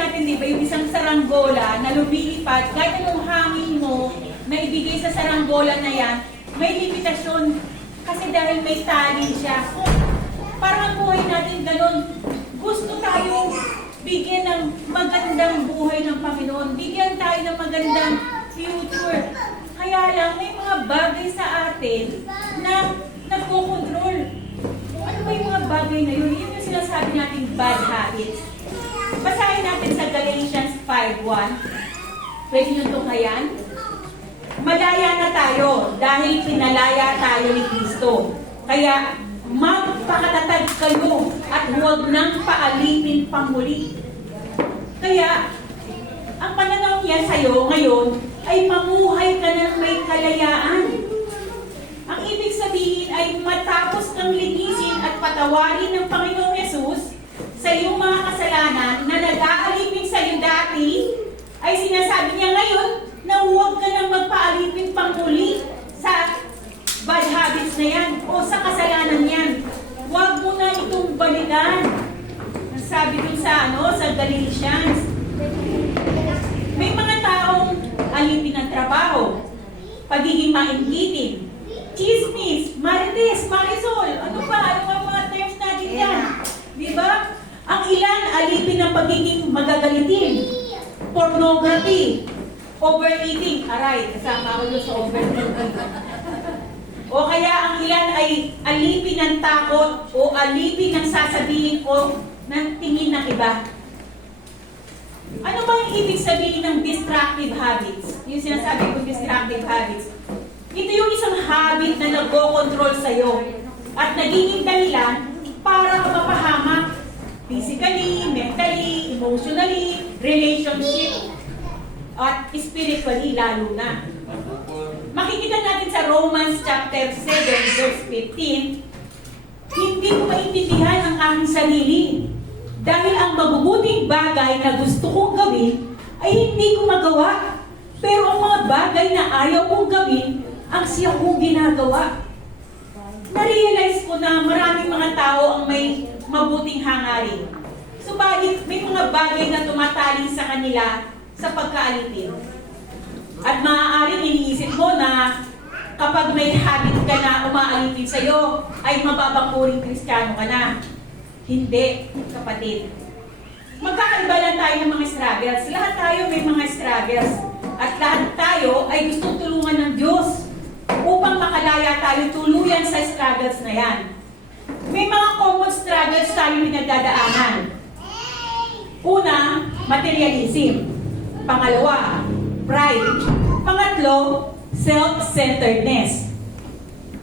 natin, di ba, yung isang saranggola na lumilipad, kahit anong hangin mo na ibigay sa saranggola na yan, may limitasyon. Kasi dahil may tali siya. Parang ang buhay natin ganun. Gusto tayong bigyan ng magandang buhay ng Panginoon. Bigyan tayo ng magandang future. Kaya lang, may mga bagay sa atin na nagkokontrol. Ano ba yung mga bagay na yun? Yun yung sinasabi natin bad habits. Basahin natin sa Galatians 5:1. Pwede nyo tunghayan. Malaya na tayo dahil pinalaya tayo ni Kristo. Kaya magpakatatag kayo at huwag nang paalipin pang muli. Kaya ang pananaw niya sa'yo ngayon ay mamuhay ka ng may kalayaan. Ang ibig sabihin ay matapos kang linisin at patawarin ng Panginoong Yesus sa iyong mga kasalanan na nag-aalipin sa iyo dati, ay sinasabi niya ngayon na huwag ka nang magpaalipin pang muli sa bad habits na yan o sa kasalanan yan. Huwag mo na itong balikan. Ang sabi dun sa Galatians, may mga taong alipin ng trabaho, pagiging mainggitin, chismis, marites, marisol, ano ba mga terms natin yan? Diba? Ang ilan alipin ng pagiging magagalitin, pornography, overeating, aray, kasama ko doon sa overeating. O kaya ang ilan ay alipin ng takot o alipin ng sasabihin o ng tingin ng iba. Ano ba yung ibig sabihin ng destructive habits? Yung sinasabi kong destructive habits. Ito yung isang habit na nag-o-control sa'yo at nagiging dahilan para ka mapahamak physically, mentally, emotionally, relationship, at spiritually lalo na. Makikita natin sa Romans chapter 7 verse 15, hindi ko maintindihan ang aking sarili dahil ang mabubuting bagay na gusto kong gawin ay hindi ko magawa. Pero ang mga bagay na ayaw kong gawin, ang siya kong ginagawa. Na-realize ko na maraming mga tao ang may mabuting hangarin. Subalit, may mga bagay na tumatali sa kanila sa pagkaalipin. At maaaring iniisip mo na kapag may habit ka na umaalipin sa'yo, ay mababakuring Kristiyano ka na. Hindi, kapatid. Magkakaiba lang tayo ng mga struggles. Lahat tayo may mga struggles. At lahat tayo ay gustong tulungan ng Diyos upang makalaya tayo tuluyan sa struggles na yan. May mga common struggles tayo pinagdadaanan. Una, materialism. Pangalawa, pride. Pangatlo, self-centeredness.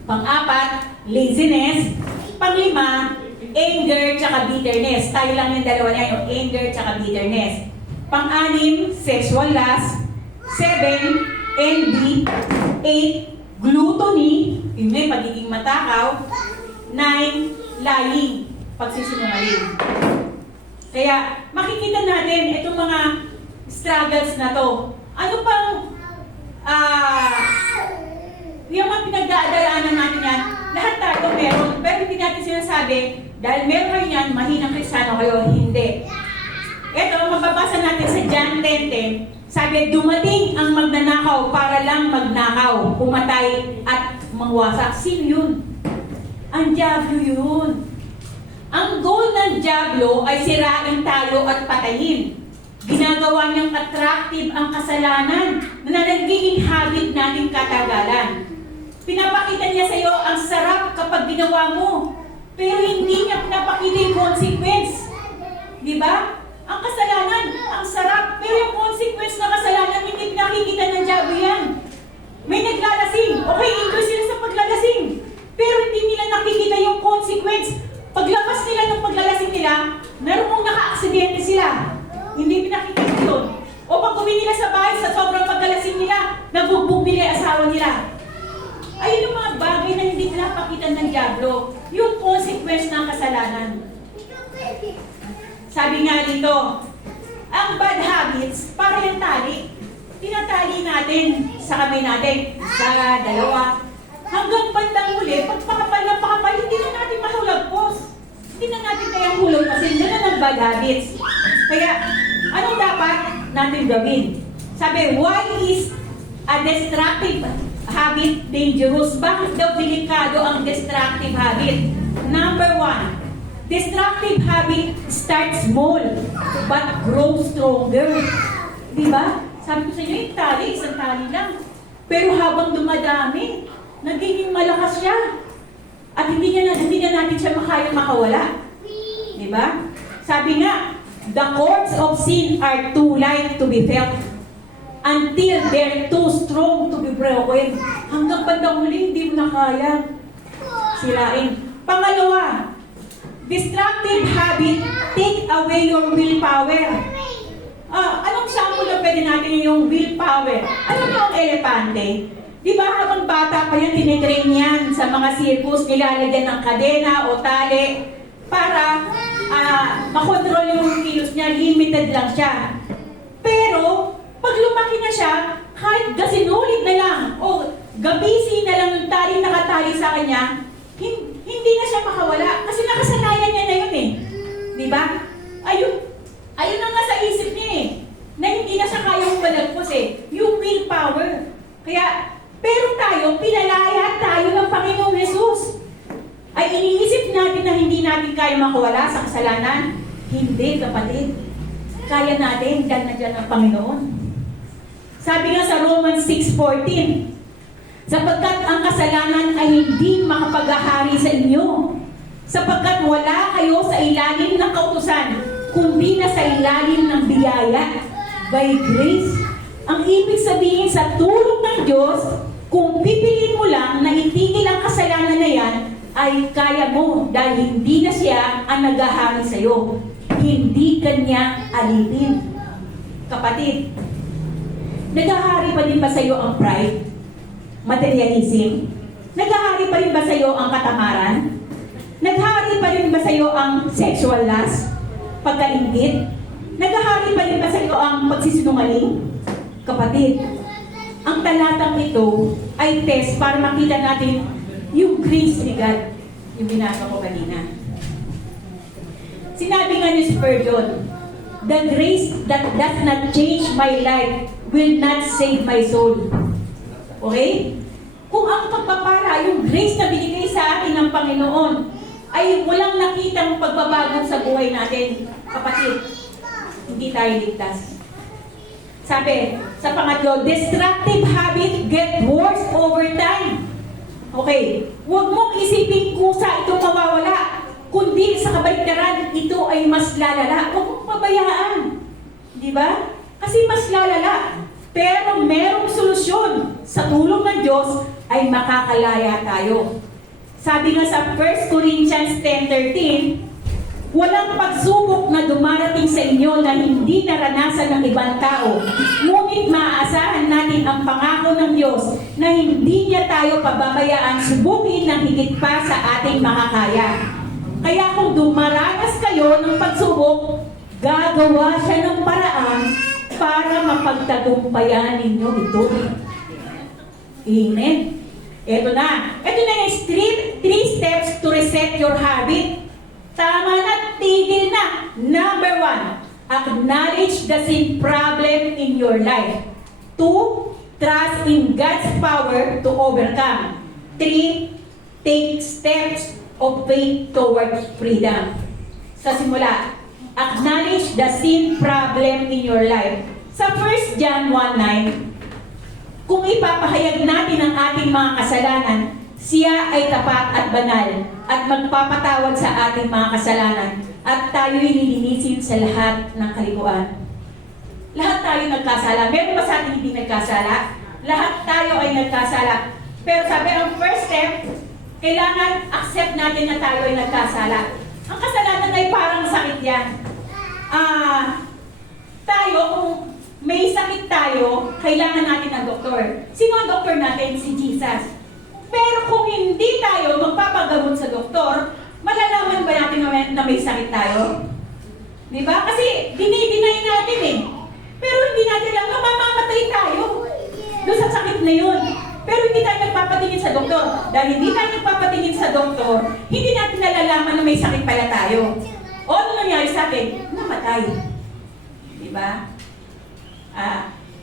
Pang-apat, laziness. Panglima, anger tsaka bitterness. Tayo lang yung dalawa na yung anger tsaka bitterness. Pang-anim, sexual lust. 7, envy. 8, gluttony. Yung may pagiging matakaw. 9, lying. Pagsisinungaling. Kaya makikita natin itong mga struggles na to. Ano pang yung mga pinagdadaanan natin yan, lahat tayo meron, pero hindi natin sinasabi, dahil meron kayo yan, mahinang Kristiyano kayo, hindi. Ito, mababasa natin sa John 10:10, sabi, dumating ang magnanakaw para lang magnakaw, pumatay at mangwasak. Sino yun? Ang Diablo yun. Ang goal ng Diablo ay sirain tayo at patayin. Ginagawa niyang attractive ang kasalanan na nagiging habit natin katagalan. Pinapakita niya sa iyo ang sarap kapag ginawa mo, pero hindi niya pinapakita yung consequence. Di ba? Ang kasalanan, ang sarap, pero yung consequence ng kasalanan, hindi pinakikita ng Diablo yan. May naglalasing, okay, enjoy sila sa paglalasing, pero hindi nila nakikita yung consequence. Paglabas nila ng paglalasing nila, narumong naka-aksidente sila. Hindi pinakikita yun. O pag uwi nila sa bahay, sa sobrang paglalasing nila, nabugbog nila yung asawa nila. Ayun yung mga bagay na hindi pinapakita ng Diablo. Yung consequence ng kasalanan. Sabi nga dito, ang bad habits, para yung tali. Tinatali natin sa kamay natin. Isa, dalawa. Hanggang bandang huli, pag pakapal na pakapal, hindi na natin mahulagpos. Hindi na natin kayang hulog kasi yun ang bad habits. Kaya, Anong dapat natin gawin? Sabi, why is a destructive habit dangerous? Bakit daw delikado ang destructive habit? Number one, destructive habit starts small but grows stronger. Diba? Sabi ko sa inyo, yung tali, isang tali lang. Pero habang dumadami, nagiging malakas siya. At hindi na natin siya makayang makawala. Diba? Sabi nga, the cords of sin are too light to be felt until they're too strong to be broken. Hanggang bandang huli, hindi mo na kaya sirain. Pangalawa, destructive habit take away your willpower. Anong sample na pwede natin yung willpower? Alam mo ang elepante? Di ba habang bata pa yan, tinitrain yan sa mga circus, nilalagyan ng kadena o tali para makontrol yung kilos niya, limited lang siya. Pero, pag lumaki na siya, kahit gasinulit na lang o gabisi na lang yung tali nakatali sa kanya, hindi na siya makawala kasi nakasanayan niya na yun eh. Di ba? Ayun ang nasa isip niya eh. Na hindi na siya kayang malagpos eh. Yung willpower. Kaya, pero tayo, pinalaya tayo ng Panginoong Yesus. Ay iniisip natin na hindi natin kaya makawala sa kasalanan. Hindi, kapatid. Kaya natin, dahil nandiyan ang Panginoon. Sabi nga sa Romans 6:14, sapagkat ang kasalanan ay hindi makapaghahari sa inyo, sapagkat wala kayo sa ilalim ng kautusan, kundi na sa ilalim ng biyaya, by grace. Ang ibig sabihin sa tulong ng Diyos, kung pipiliin mo lang na itigil ang kasalanan na yan, ay kaya mo dahil hindi na siya ang naghahari sa iyo. Hindi kanya alipin. Kapatid, naghahari pa din ba sa iyo ang pride? Materialism? Naghahari pa rin ba sa iyo ang katamaran? Naghahari pa rin ba sa iyo ang sexual lust? Pagkaingit? Naghahari pa rin ba sa iyo ang pagsisinungaling? Kapatid, ang talatang ito ay test para makita natin yung grace ni God, yung binasa ko kanina. Sinabi nga ni Spurgeon, the grace that does not change my life will not save my soul. Okay? Kung ang pagpapala, yung grace na binigay sa atin ng Panginoon, ay walang nakitang pagbabago sa buhay natin, kapatid, hindi tayo ligtas. Sabi, sa pangatlo, destructive habit get worse over time. Okay, huwag mong isipin kusa itong mawawala, kundi sa kabaligtaran, ito ay mas lalala. Huwag mong pabayaan. Di ba? Kasi mas lalala. Pero merong solusyon. Sa tulong ng Diyos ay makakalaya tayo. Sabi nga sa 1 Corinthians 10:13, walang pagsubok na dumarating sa inyo na hindi naranasan ng ibang tao. Ngunit maaasahan natin ang pangako ng Diyos na hindi niya tayo pababayaan subukin ng higit pa sa ating makakaya. Kaya kung dumaranas kayo ng pagsubok, gagawa siya ng paraan para mapagtagumpayan ninyo ito. Amen. Ito na. Ito na yung three steps to reset your habit. Tama na, tigil na. Number 1, acknowledge the sin problem in your life. 2, trust in God's power to overcome. 3, take steps of faith towards freedom. Sa simula, acknowledge the sin problem in your life. Sa 1 John 1:9, kung ipapahayag natin ang ating mga kasalanan, siya ay tapat at banal at magpapatawad sa ating mga kasalanan at tayo'y lilinisin sa lahat ng kalikuan. Lahat tayo nagkasala. Meron ba sa atin hindi nagkasala? Lahat tayo ay nagkasala. Pero sabi, ang first step, kailangan accept natin na tayo ay nagkasala. Ang kasalanan ay parang sakit yan. Tayo, kung may sakit tayo, kailangan natin ng doktor. Sino ang doktor natin? Si Jesus. Pero kung hindi tayo magpapagamot sa doktor, malalaman ba natin na may sakit tayo? Di ba? Kasi dinideny natin eh. Pero hindi natin alam na mamamatay tayo doon sa sakit na yun. Pero hindi tayo nagpapatingin sa doktor. Dahil hindi tayo nagpapatingin sa doktor, hindi natin nalalaman na may sakit pala tayo. O ano nangyari sa atin? Namatay. Di ba?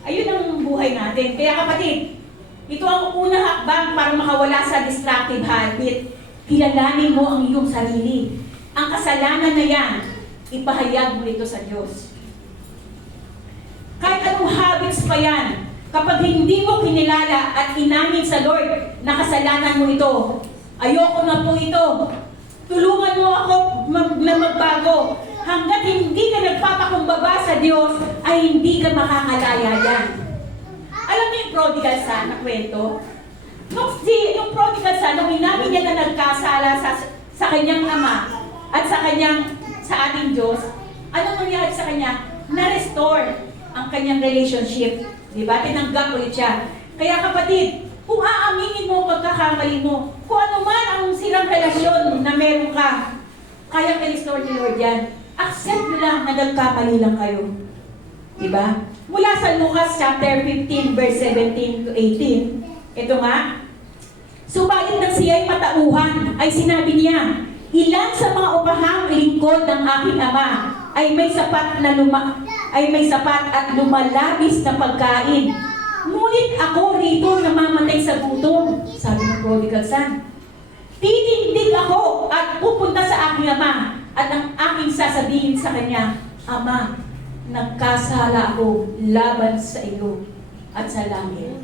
Ayun ang buhay natin. Kaya kapatid, ito ang unang hakbang para makawala sa destructive habit. Kilalanin mo ang iyong sarili. Ang kasalanan na yan, ipahayag mo ito sa Diyos. Kahit anong habits pa yan, kapag hindi mo kinilala at inamin sa Lord na kasalanan mo ito, ayoko na po ito, tulungan mo ako na magbago. Hanggat hindi ka nagpapakumbaba sa Diyos, ay hindi ka makakalaya yan. Alam niyo yung prodigal son na kwento? Yung prodigal son, nung inamin niya na nagkasala sa kanyang ama at sa ating Diyos, ano nangyari sa kanya? Na-restore ang kanyang relationship. Diba? Tinanggap ulit siya. Kaya kapatid, kung aaminin mo ang pagkakamali mo, kung ano man ang sirang relasyon na meron ka, kaya ka-restore ni Lord yan. Accept nyo lang na nagkamali lang kayo. Diba? Mula sa Lucas chapter 15 verse 17 to 18, ito nga, subalit nang siya'y matauhan, ay sinabi niya, ilan sa mga upahang lingkod ng aking ama ay may sapat at lumalabis na pagkain. Ngunit ako rito namamatay sa gutom, sabi ng prodigal son. Titindig ako at pupunta sa aking ama at ang aking sasabihin sa kanya, Ama, nagkasala ako laban sa iyo at sa langit.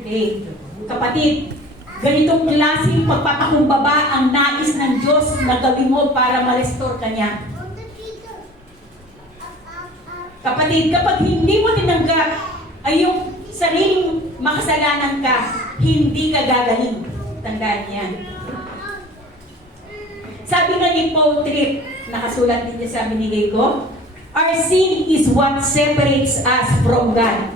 Okay. Kapatid, ganitong klaseng pagpapakumbaba ang nais ng Diyos na gawin mo para ma-restore ka niya. Kapatid, kapag hindi mo tinanggap ay yung sariling makasalanan ka, hindi ka gagaling. Tandaan yan. Sabi nga ni Paul Tripp, nakasulat din sa binigay ko, our sin is what separates us from God.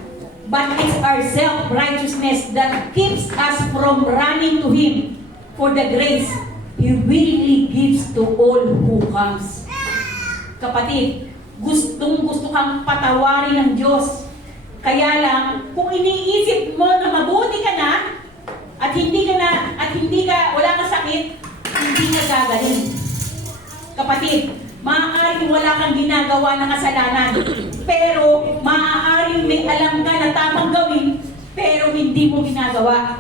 But it's our self-righteousness that keeps us from running to Him for the grace He willingly gives to all who comes. Kapatid, gustong-gusto kang patawarin ng Diyos. Kaya lang, kung iniisip mo na mabuti ka na, at wala kang sakit, hindi ka gagaling. Kapatid, maaaring wala kang ginagawa na kasalanan, pero maaaring may alam ka na tamang gawin, pero hindi mo ginagawa.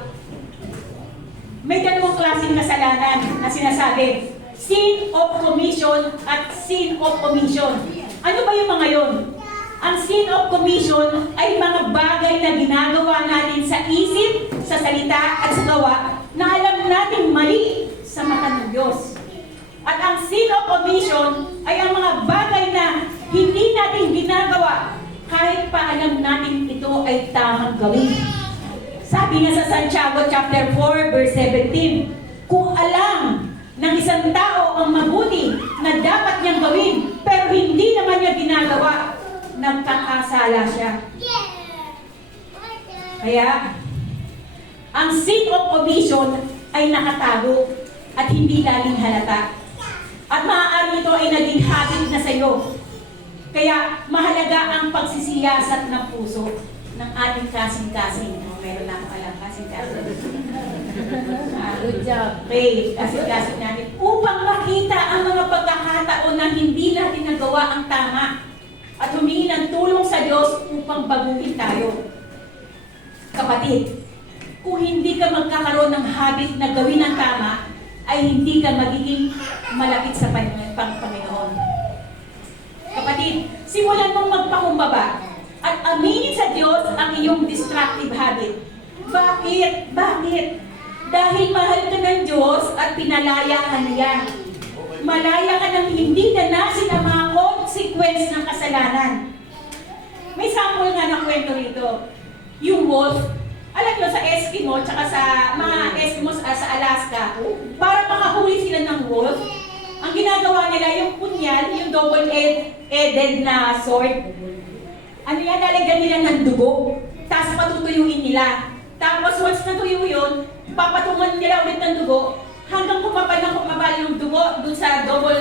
May dalawang klaseng kasalanan na sinasabi, sin of commission at sin of omission. Ano ba yung mga yon? Ang sin of commission ay mga bagay na ginagawa natin sa isip, sa salita at sa gawa na alam natin mali sa mata ng Diyos. At ang sin of omission ay ang mga bagay na hindi natin ginagawa kahit pa alam natin ito ay tamang gawin. Sabi nga sa Santiago chapter 4 verse 17, kung alam ng isang tao ang mabuti na dapat niyang gawin pero hindi naman niya ginagawa, nagkakasala siya. Kaya, ang sin of omission ay nakatago at hindi laging halata. At maaari ito ay naging habit na sa iyo. Kaya, mahalaga ang pagsisiyasat ng puso ng ating kasing-kasing. Meron na akong alam, kasing-kasing. Good job. Okay, kasing-kasing natin. Upang makita ang mga pagkakataon na hindi natin nagawa ang tama at humingi ng tulong sa Diyos upang baguhin tayo. Kapatid, kung hindi ka magkakaroon ng habit na gawin ang tama, ay hindi ka magiging malapit sa Panginoon. Kapatid, simulan mong magpakumbaba at aminin sa Diyos ang iyong destructive habit. Bakit? Bakit? Dahil mahal ka ng Diyos at pinalaya ka niya. Malaya ka ng hindi danasin ang mga consequence ng kasalanan. May sample nga ng kwento rito. Yung wolf, alam nyo sa Eskimo, tsaka sa mga Eskimos sa Alaska, para makahuli sila ng wolf, ang ginagawa nila yung punyal, yung double-edged na sword, ano yan, lalagyan nila ng dugo, tapos patutuyuin nila. Tapos once natuyo yun, papatungan nila ulit ng dugo, hanggang kumapal yung dugo dun sa double,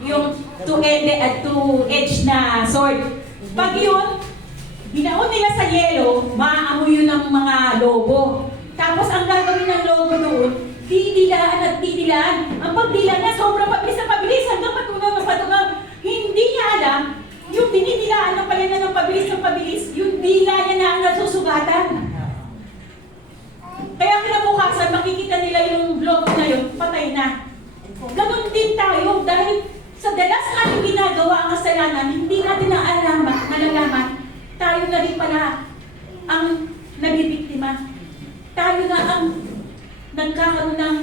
yung two-edged na sword. Pag yun, binaon nila sa yelo, maaamoy yun ng mga lobo. Tapos ang gagawin ng lobo doon, didilaan at didilaan. Ang pagdila niya, sobrang pabilis hanggang matunaw. Hindi alam, yung dinidilaan na pala na ng pabilis, yung dila niya na ang nasusugatan. Kaya kinabukasan, makikita nila yung globe na yun, patay na. Ganon din tayo, dahil sa dalas natin ginagawa ang kasalanan, hindi natin nalalaman, tayo na rin pala ang nabibiktima. Tayo na ang nagkakaroon ng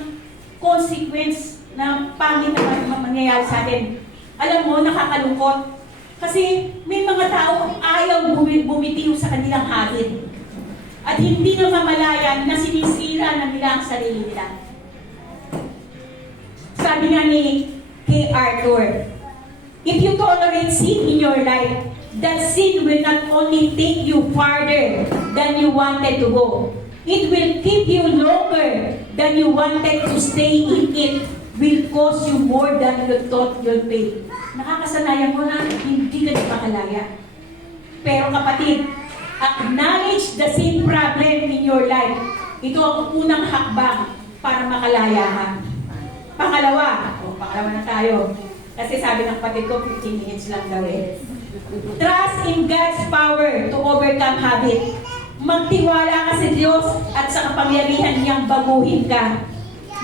consequence na pangit na mangyayari sa atin. Alam mo, nakakalungkot. Kasi may mga tao ayaw bumitiw sa kanilang habit. At hindi na mamalayan na sinisira na nila ang sarili nila. Sabi nga ni King Arthur, if you tolerate sin in your life, that sin will not only take you farther than you wanted to go. It will keep you longer than you wanted to stay in it. Will cost you more than you thought you'll pay. Nakakasanayan mo na hindi ka makalaya. Pero kapatid, acknowledge the sin problem in your life. Ito ang unang hakbang para makalaya ka. Pangalawa na tayo. Kasi sabi ng kapatid ko, 15 minutes lang daw eh. Trust in God's power to overcome habit. Magtiwala ka sa Diyos at sa kapangyarihan niyang baguhin ka.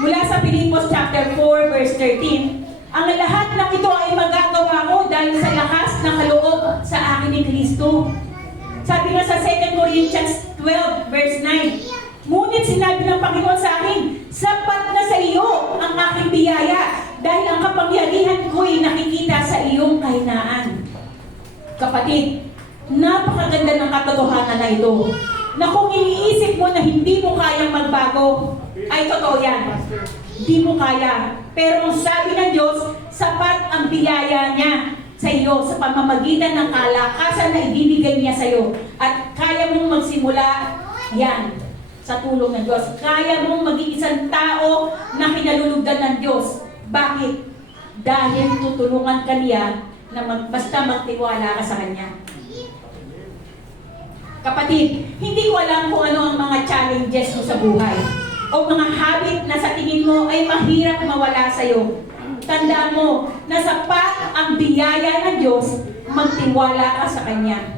Mula sa Filipos chapter 4 verse 13, ang lahat ng ito ay magagawa ko dahil sa lakas ng kaloob sa akin ni Kristo. Sabi nga sa 2 Corinthians 12 verse 9, ngunit sinabi ng Panginoon sa akin, sapat na sa iyo ang aking biyaya dahil ang kapangyarihan ko'y nakikita sa iyong kahinaan. Kapatid, napakaganda ng katotohanan na ito, na kung iniisip mo na hindi mo kayang magbago, ay totoo yan. Hindi mo kaya. Pero ang sabi ng Diyos, sapat ang biyaya niya sa iyo sa pamamagitan ng kalakasan na ibibigay niya sa iyo. At kaya mong magsimula yan sa tulong ng Diyos. Kaya mong maging isang tao na kinalulugdan ng Diyos. Bakit? Dahil tutulungan ka niya na basta magtiwala ka sa Kanya. Kapatid, hindi ko alam kung ano ang mga challenges mo sa buhay o mga habit na sa tingin mo ay mahirap mawala sa iyo. Tandaan mo na sapat ang biyaya ng Diyos, magtiwala ka sa Kanya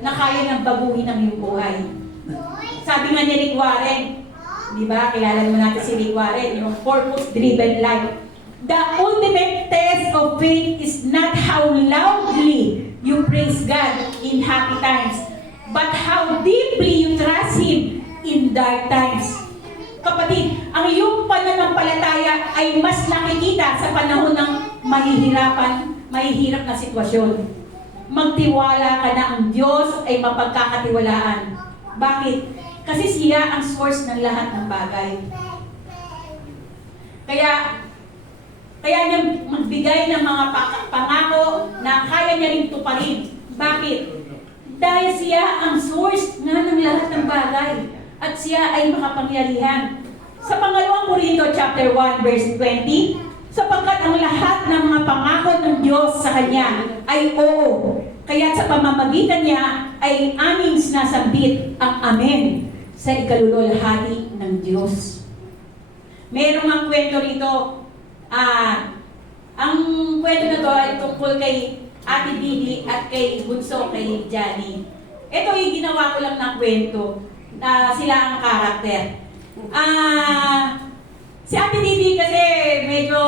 na kaya nang baguhin ang iyong buhay. Sabi nga ni Rick Warren, di ba? Kilala mo natin si Rick Warren, yung purpose-driven life. The ultimate test of faith is not how loudly you praise God in happy times, but how deeply you trust Him in dark times. Kapatid, ang iyong pananampalataya ay mas nakikita sa panahon ng mahihirap na sitwasyon. Magtiwala ka na ang Diyos ay mapagkakatiwalaan. Bakit? Kasi siya ang source ng lahat ng bagay. Kaya niya magbigay ng mga pangako na kaya niya rin tuparin. Bakit? Dahil siya ang source nga ng lahat ng bagay. At siya ay makapangyarihan. Sa pangalawang Korinto chapter 1 verse 20, sapagkat ang lahat ng mga pangako ng Diyos sa Kanya ay oo. Kaya sa pamamagitan niya ay aming sinasambit ang amen sa ikalululhati ng Diyos. Merong ang kwento rito. Ang kwento na to ay tungkol kay Ate Didi at kay Bunso, kay Johnny. Ito yung ginawa ko lang na kwento. Sila ang karakter. Si Ate Didi kasi medyo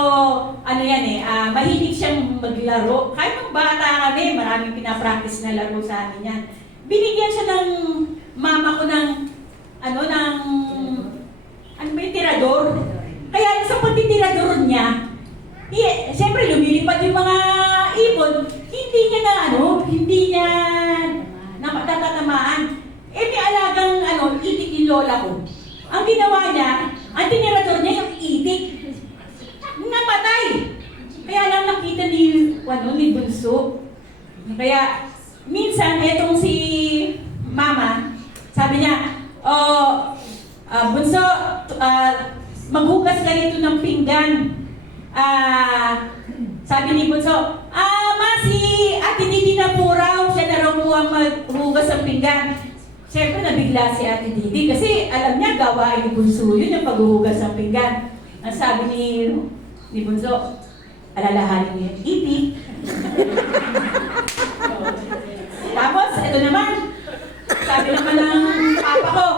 mahilig siyang maglaro. Kahit nung bata kami, maraming pinapractice na laro sa amin yan. Binigyan siya ng mama ko ng tirador. Kaya sa pagtitirador niya, siyempre lumilipad yung mga ibon, hindi niya natatatamaan. May alagang itik yung lola ko. Ang ginawa niya, ang tinirador niya yung itik. Napatay. Kaya lang nakita ni Bunso. Kaya, minsan, etong si Mama, sabi niya, Bunso, maghugas ka rito ng pinggan. Sabi ni Bunso, si Ate Didi na po raw, siya na raw po ang maghugas ng pinggan. Siyempre, nabigla si Ate Didi kasi alam niya, gawain ni Bunso yun, yung paghuhugas ng pinggan. Ang sabi ni Bunso, alalahanin niya yung itik, Tapos, ito naman. Sabi naman ng papa ko,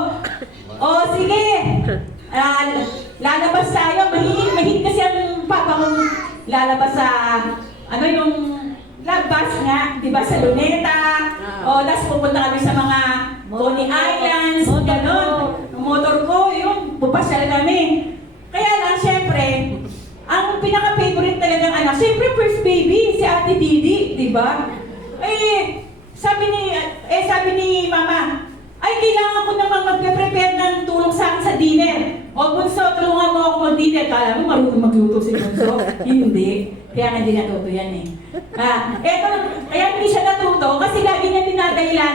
o sige, lalabas tayo. Mahilig kasi ang papa ko lalabas sa, ano yung labas nga, di ba, sa Luneta. O, tapos pupunta kami sa mga Coney Islands, gano'n. Ang motor ko, yun, pupasyal kami. Kaya lang, syempre, ang pinaka-favorite talagang anak, syempre first baby, si Ate Didi, di ba? Sabi ni Mama, ay kailangan ko namang magpe-prepare ng tulong sa akin sa dinner. O Bunso, tulungan mo ako mag-dinner. Kala mo marunong magluto si Bunso. Hindi. Kaya nga hindi natuto yan eh. Kaya hindi siya natuto kasi lagi niya dinadahilan.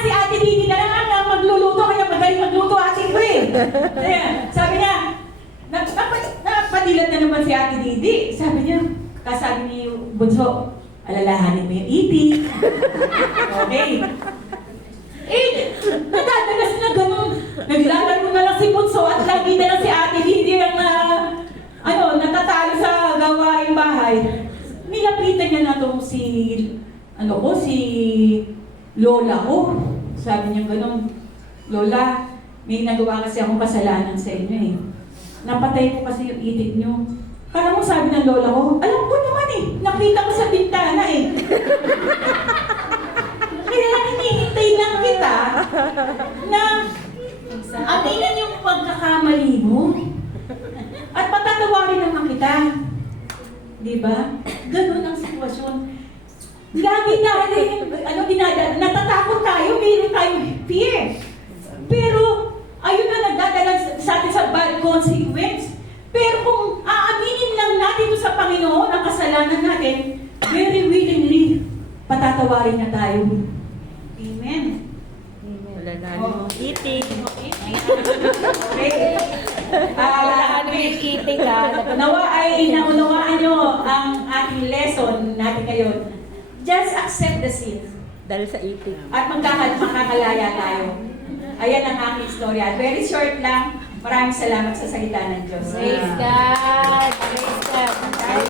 Si Ate Didi na lang ang magluluto, kaya magaling magluto ate ko eh. Sabi niya, napadilat na naman si Ate Didi. Sabi niya, kasabi ni Bunso, alalahanin mo yung eating. Okay. Nadadalas na ganun. Naglalaro na lang si Bunso at lagi na lang si Ate Didi ang natatalo sa gawaing bahay. Nilapitan niya na itong si Lola ko. Sabi niya ganun, Lola, may nagawa kasi akong kasalanan sa inyo eh. Napatay ko kasi yung itik niyo. Kala mo sabi ng lola ko, alam ko naman eh, nakita ko sa bintana eh. Kaya lang hinihintay lang kita na aminin yung pagkakamali mo. At patatawarin naman kita. Diba? Ganun ang sitwasyon. Lagi natatakot tayo, mayroon tayong fear. Pero, ayun na nagdadala sa atin sa bad consequence. Pero kung aaminin lang natin ito sa Panginoon ang kasalanan natin, very willingly, patatawarin na tayo. Amen. Wala na yung eating. Okay. Wala na yung eating ka. Nawa ay naunawaan nyo ang ating lesson natin ngayon. Just accept the sin. Dahil sa eating. At makakalaya tayo. Ayan ang aking istorya. Very short lang. Maraming salamat sa salita ng Diyos. Praise God! Praise God!